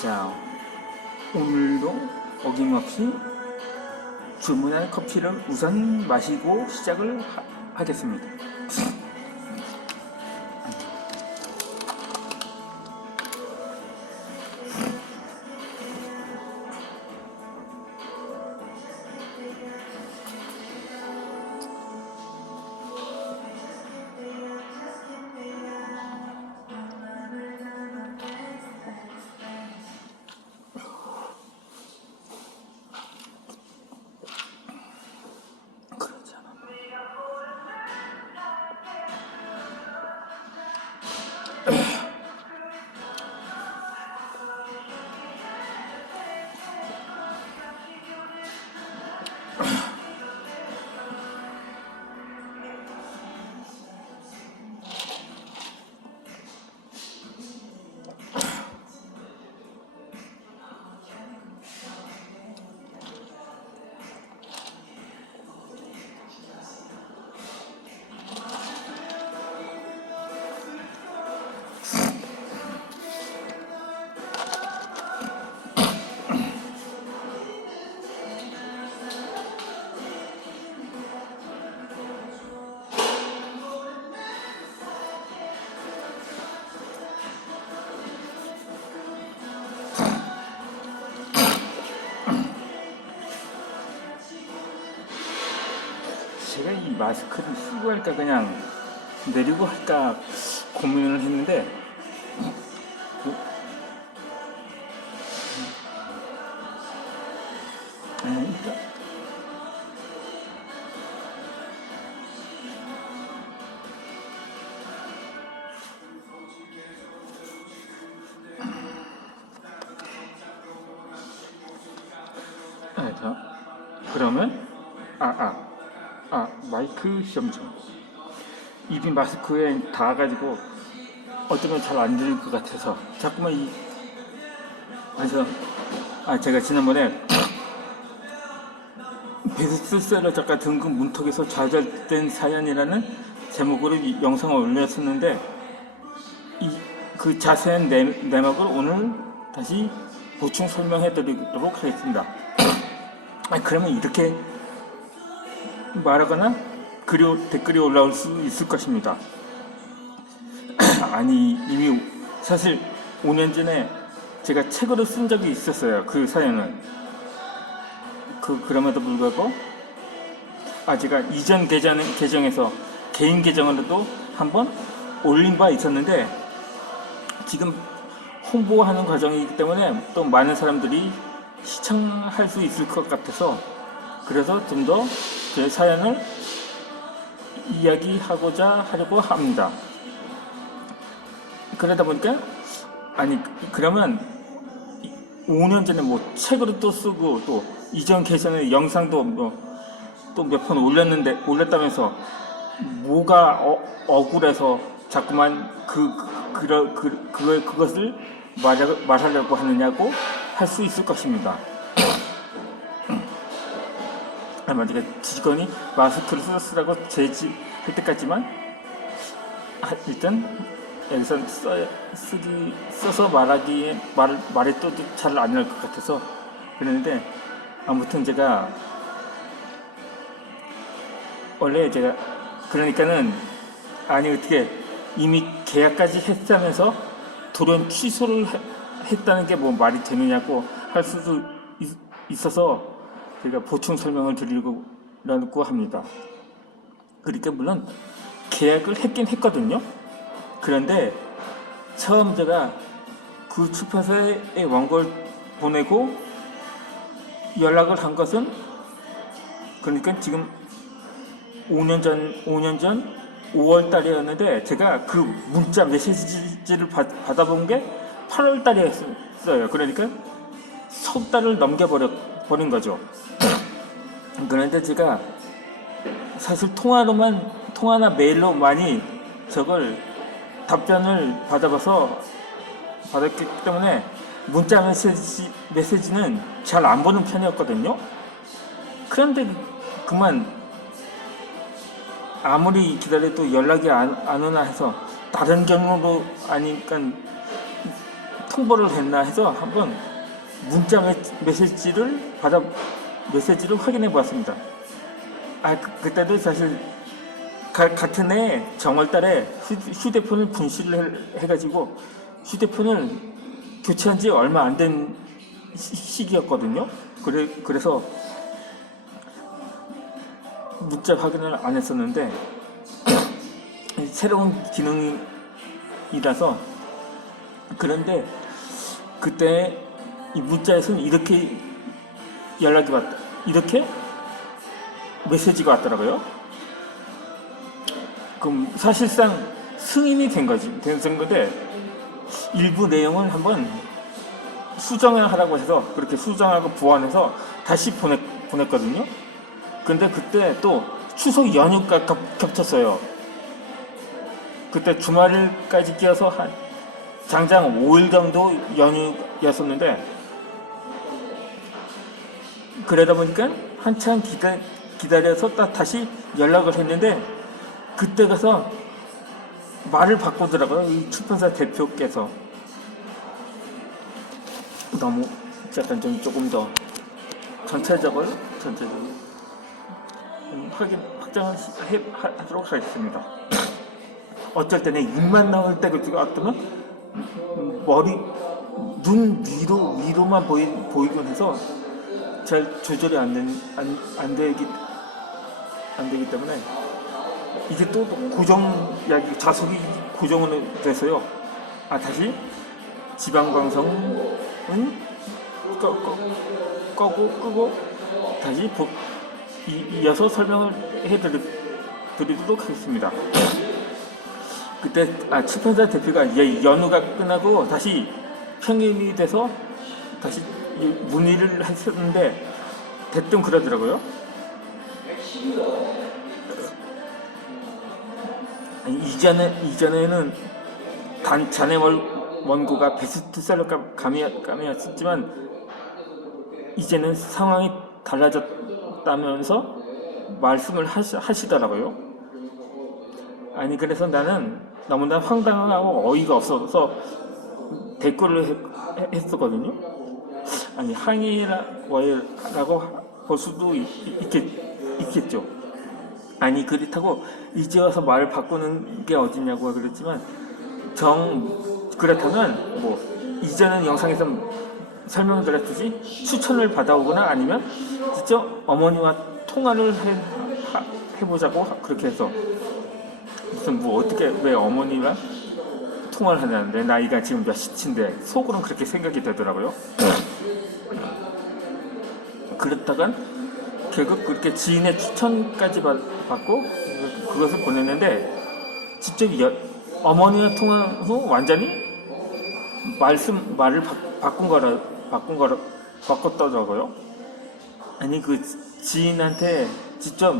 자, 오늘도 어김없이 주문한 커피를 우선 마시고 시작을 하겠습니다. 제가 이 마스크를 쓰고 할까 그냥 내리고 할까 고민을 했는데 일단 자, 그러면 마이크 시험 중 입이 마스크에 닿아가지고 어쩌면 잘 안 들릴 것 같아서 자꾸만 그래서 제가 지난번에 베스트셀러 작가 등급 문턱에서 좌절된 사연이라는 제목으로 이 영상을 올렸었는데 그 자세한 내막을 오늘 다시 보충 설명해 드리도록 하겠습니다. 그러면 이렇게 말하거나 댓글이 올라올 수 있을 것입니다. 아니, 이미 사실 5년 전에 제가 책으로 쓴 적이 있었어요. 그 사연은. 그럼에도 불구하고 제가 이전 계정에서 개인 계정으로도 한번 올린 바 있었는데 지금 홍보하는 과정이기 때문에 또 많은 사람들이 시청할 수 있을 것 같아서 그래서 좀 더 제 사연을 이야기하고자 하려고 합니다. 그러다 보니까 그러면 5년 전에 책으로 또 쓰고 또 이전 계정에 영상도 또 몇 번 올렸다면서 뭐가 억울해서 자꾸만 그것을 말하려고 하느냐고 할 수 있을 것입니다. 제가 지건이 마스크를 쓰라고 제지할 때까지만 일단 여기서 써서 말이 또 잘 안 날 것 같아서 그랬는데 아무튼 제가 원래 그러니까는 어떻게 이미 계약까지 했다면서 돌연 취소를 했다는 게 말이 되느냐고 할 수도 있어서 제가 보충 설명을 드리려고 합니다. 그러니까 물론 계약을 했긴 했거든요. 그런데 처음 제가 그 출판사에 원고를 보내고 연락을 한 것은 그러니까 지금 5년 전 5월 달이었는데 제가 그 문자 메시지를 받아본 게 8월 달이었어요. 그러니까 석 달을 넘겨버린 거죠. 그런데 제가 사실 통화나 메일로 많이 저걸 답변을 받았기 때문에 문자 메시지는 잘 안 보는 편이었거든요. 그런데 그만 아무리 기다려도 연락이 안 오나 해서 다른 경로로 아니까 통보를 했나 해서 한번 문자 메시지를 확인해 보았습니다. 그때도 사실 같은 해 정월달에 휴대폰을 분실을 해가지고 휴대폰을 교체한 지 얼마 안 된 시기였거든요. 그래서 문자 확인을 안 했었는데 새로운 기능이라서. 그런데 그때 이 문자에서는 이렇게 이렇게 메시지가 왔더라고요. 그럼 사실상 승인이 된 건데 일부 내용을 한번 수정을 하라고 해서 그렇게 수정하고 보완해서 다시 보냈거든요. 근데 그때 또 추석 연휴가 겹쳤어요. 그때 주말까지 끼어서 장장 5일 정도 연휴였었는데, 그러다 보니까 한참 기다려서 다시 연락을 했는데 그때 가서 말을 바꾸더라고요. 이 출판사 대표께서. 너무 약간 조금 더 전체적으로 확장을 하도록 하겠습니다. 어쩔 때는 입만 나올 때가 있더만 눈 위로만 보이곤 해서 잘 조절이 안 되기 때문에 이게 또 자석이 고정은 돼서요. 다시 지방방송은 끄고 다시 이어서 설명을 해드리도록 하겠습니다. 그때 출판사 대표가 연휴가 끝나고 다시 평일이 돼서 다시 문의를 했었는데 대뜸 그러더라고요. 이전에는 자네 원고가 베스트셀러 감이었지만 이제는 상황이 달라졌다면서 말씀을 하시더라고요. 그래서 나는 너무나 황당하고 어이가 없어서 댓글을 했었거든요. 항의라고 볼 수도 있겠죠. 그렇다고 이제 와서 말을 바꾸는 게 어디냐고 그랬지만 그렇다면 이전의 영상에서 설명드렸듯이 추천을 받아오거나 아니면 직접 어머니와 통화를 해보자고 그렇게 해서 어떻게 왜 어머니랑 통화를 하냐, 내 나이가 지금 몇인데 속으로는 그렇게 생각이 되더라고요. 그렇다간 결국 그렇게 지인의 추천까지 받고 그것을 보냈는데 직접 어머니와 통화 후 완전히 말을 바꿨더라고요. 그 지인한테 직접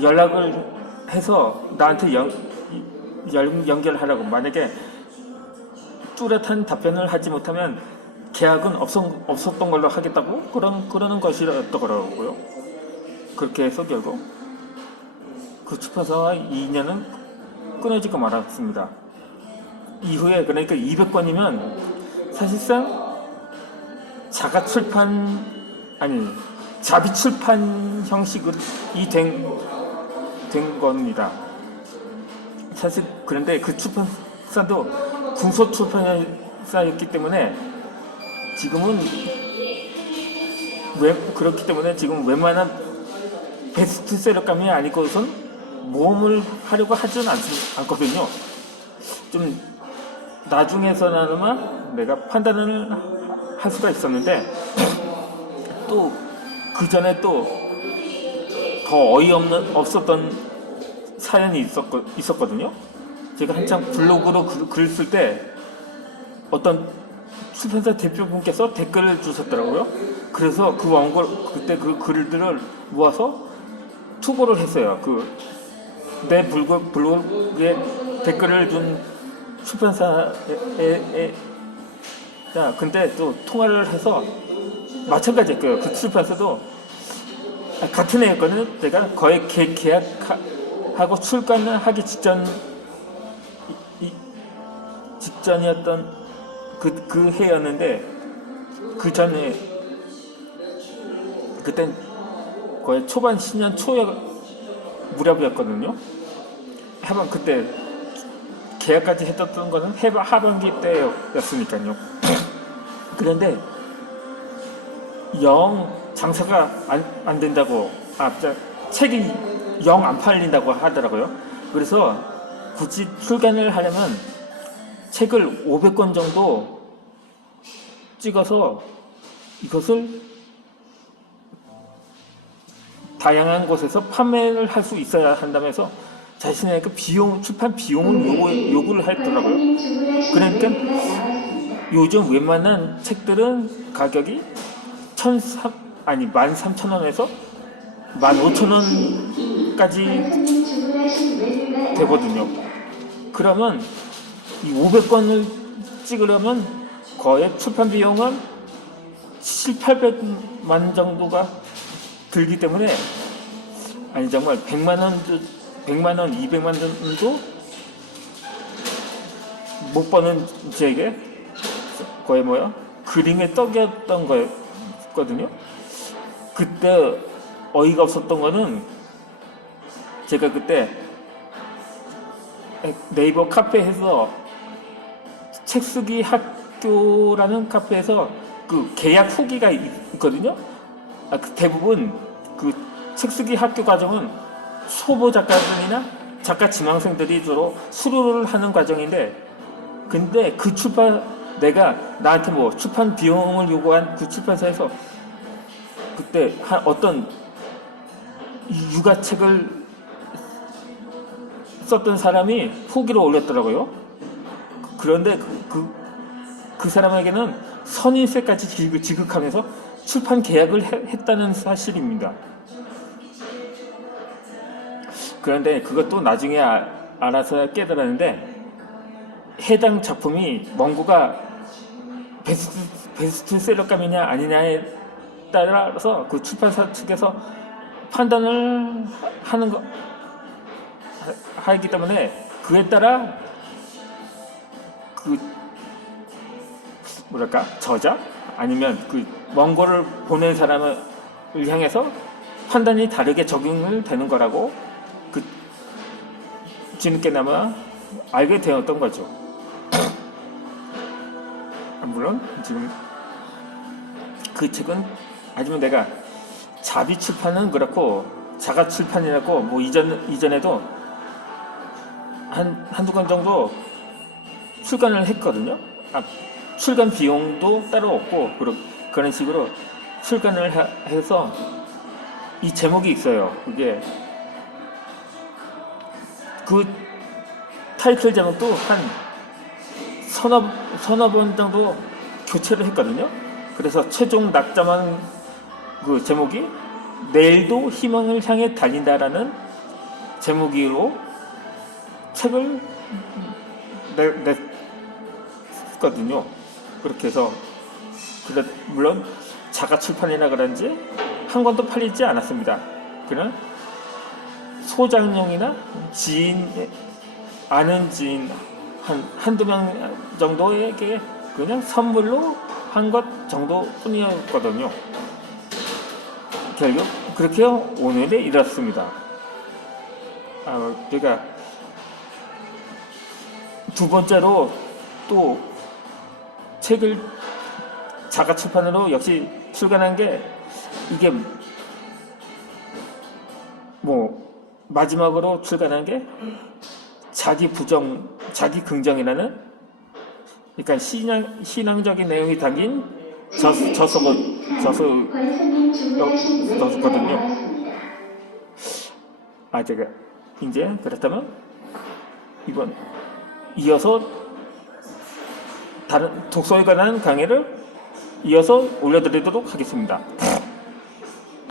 연락을 해서 나한테 연결하라고, 만약에 뚜렷한 답변을 하지 못하면 계약은 없었던 걸로 하겠다고 그러는 것이었더라고요. 그렇게 해서 결국 그 출판사와 인연은 끊어지고 말았습니다. 이후에 그러니까 200권이면 사실상 자비 출판 형식이 된 겁니다. 사실 그런데 그 출판사도 군소 출판사였기 때문에 그렇기 때문에 지금 웬만한 베스트셀러감이 아니고선 모험을 하려고 하진 않거든요. 좀 나중에서나마 내가 판단을 할 수가 있었는데, 또 그 전에 또 더 없었던 사연이 있었거든요. 제가 한창 블로그로 글 쓸 때 어떤 출판사 대표분께서 댓글을 주셨더라고요. 그래서 그때 그 글들을 모아서 투고를 했어요. 내 블로그에 댓글을 준 출판사에 근데 또 통화를 해서 마찬가지였고요. 그 출판사도 같은 해였거든요. 제가 거의 계약하고 출간을 하기 직전이었던 그 해였는데, 그 전에 그땐 거의 초반 10년 초에 무렵이었거든요. 하반 그때 계약까지 했었던 거는 하반기 때였으니까요. 그런데 영 장사가 안 된다고, 책이 영 안 팔린다고 하더라고요. 그래서 굳이 출간을 하려면 책을 500권 정도 찍어서 이것을 다양한 곳에서 판매를 할 수 있어야 한다면서 자신의 그 출판 비용을 요구를 했더라고요. 그러니까 요즘 웬만한 책들은 가격이 13,000원에서 15,000원까지 되거든요. 그러면 이 500권을 찍으려면 거의 출판 비용은 7,800만 정도가 들기 때문에, 정말 100만 원, 200만 원도 못 버는 제게 거의 그림의 떡이었던 거였거든요. 그때 어이가 없었던 거는, 제가 그때 네이버 카페에서 책쓰기 학교라는 카페에서 그 계약 후기가 있거든요. 대부분 그 책쓰기 학교 과정은 초보 작가들이나 작가 지망생들이 주로 수료를 하는 과정인데, 근데 내가 나한테 출판 비용을 요구한 그 출판사에서 그때 어떤 육아책을 썼던 사람이 후기를 올렸더라고요. 그런데 그 사람에게는 선인세까지 지급하면서 출판 계약을 했다는 사실입니다. 그런데 그것도 나중에 알아서 깨달았는데, 해당 작품이 원고가 베스트셀러감이냐 아니냐에 따라서 그 출판사 측에서 판단을 하기 때문에, 그에 따라 저자 아니면 그 원고를 보낸 사람을 향해서 판단이 다르게 적용을 되는 거라고 뒤늦게나마 알게 되었던 거죠. 물론 지금 그 책은, 하지만 내가 자비 출판은 그렇고 자가 출판이라고 이전에도 한두 권 정도 출간을 했거든요. 출간 비용도 따로 없고 그런 식으로 출간을 해서 이 제목이 있어요. 그게 그 타이틀 제목도 한 서너 번 정도 교체를 했거든요. 그래서 최종 낙점한 그 제목이 내일도 희망을 향해 달린다라는 제목으로 책을 냈거든요. 그렇게 해서 물론 자가 출판이라 그런지 한 권도 팔리지 않았습니다. 그냥 소장용이나 아는 지인 한두 명 정도에게 그냥 선물로 한 것 정도 뿐이었거든요. 결국 그렇게 오늘에 이렇습니다. 제가 두 번째로 또 책을 자가 출판으로 역시 출간한 게, 이게 마지막으로 출간한 게 자기 긍정이라는, 그러니까 신앙적인 내용이 담긴 저서거든요. 제가 이제 그렇다면 이어서 다른 독서에 관한 강의를 이어서 올려드리도록 하겠습니다.